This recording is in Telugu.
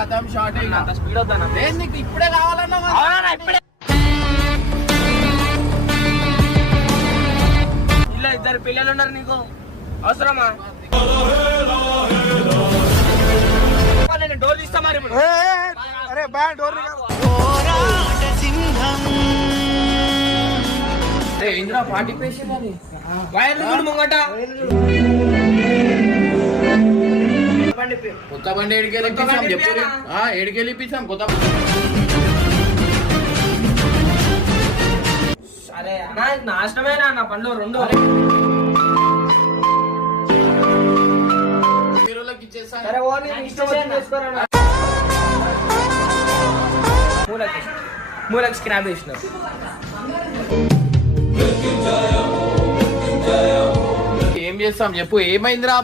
కథం షార్ట్ అంత స్పీడ్ వద్దన్నా. నీకు ఇప్పుడే కావాలన్నా అవునా ఇప్పుడే ఇలా 2 పిల్లలు ఉన్నారు నీకు అవసరమా? నేను డోర్ తీస్తా మరి ఇప్పుడు. అరే బా డోర్ ఇంద్రా పార్టీ పేషెంట్ అని వైర్లు కూడా ముంగట కొత్త బండి ఏడికెళ్ళి చెప్పు. ఏడికెళ్ళి ఇప్పించాం కొత్త సరే అన్నా నాశనమేనా నా పండ్లు 2 ఇచ్చేస్తాను. సరే ఓ నేను ఇష్టం వచ్చింది చేసుకోరా. మూలకి స్క్రాప్ చేసిన ఏం చేస్తాం చెప్పు, ఏమైందిరా?